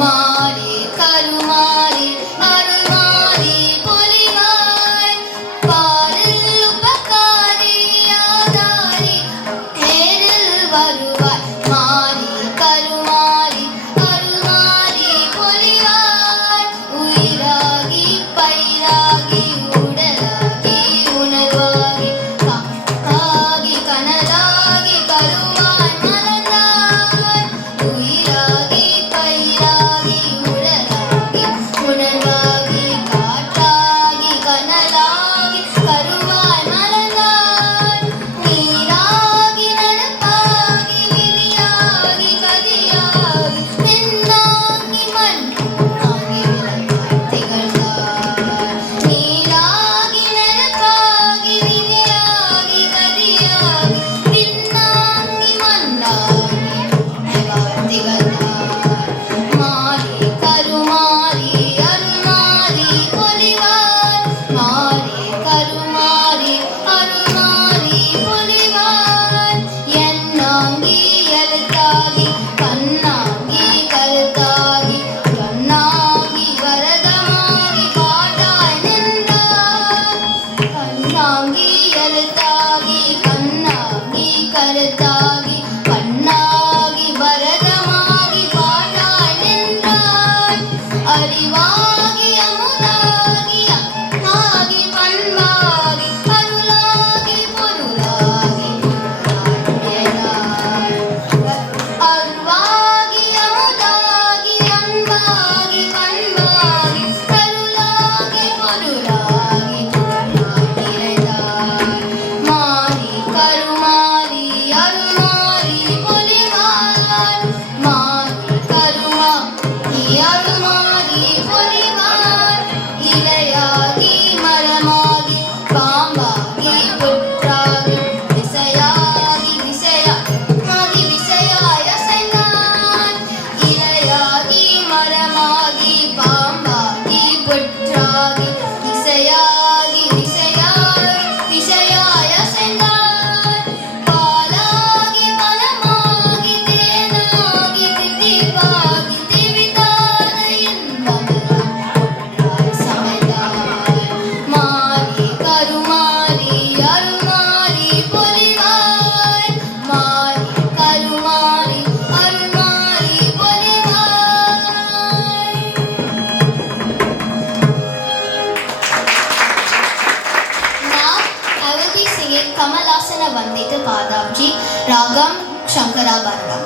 மாறி கருமாறி அருள்மாறி பொலிவாய் பாரில் உபகாரி ஆதாரி நேரில் வருவாய் மாறி கருமாறி அருள்மாறி பொலிவாய் உயிராகி பயிராகி உடலாகி உணர்வாகி காகி கனலாகி கருவாய் மலர்ந்தாய் உயிராகி பயிராகி உடலாகி உணர்வாகி காற்றாகி கனலாகி கருவாய் மலர்ந்தாய் நீராகி நெருப்பாகி விழியாகி கதியாகி விண்ணாகி மண் ஆகி விளக்காய் திகழ்ந்தாய் நீராகி நெருப்பாகி விழியாகி கதியாகி விண்ணாகி மண்ணாகி நினைவாய் திகழ்ந்தாய் மாறி கருமாறி அருள்மாறி பொலிவாய் மாறி கருமாறி அருள்மாறி பொலிவாய் எண்ணாங்கி எழுத்தாகி கண்ணாங்கி கருத்தாகி கண்ணாகி வரதமாகி பாட்டாய் நின்றாய் கண்ணாங்கி எழுத்தாகி கண்ணாகி கருத்தாகி கண்ணாகி வரதமாகி பாட்டாய் நின்றாய் அறிவாகி அமுதாகி ஆகி பண்பாகி அருளாகி பொருளாகி உயராய் அருவாகி அமுதாகி அன்பாகி பண்பாகி அருளாகி பொருளாகி நிறைந்தாய் மாறி கருமாறி அருள்மாறி பொலிவாய் மாறி கருமாறி அருள்மாறி பொலிவாய் இலையாகி மரமாகி பாம்பாகி புற்றாகி விசையாகி விசையாகி விசையாய் அசைந்தாய் இலையாகி மரமாகி பாம்பாகி புற்றாகி விசையாகி விசையாகி விசையாய் அசைந்தாய் பாலாகி பழமாகி தேனாகி தித்திப்பாகி திவிதான இன்பமெல்லாம் சமைந்தாய் மாறி கருமாறி அருள்மாறி பொலிவாய் மாறி Karumari அருள்மாறி பொலிவாய். Now I will be singing Kamalasana Vandita Padabji, Ragam Shankarabharanam.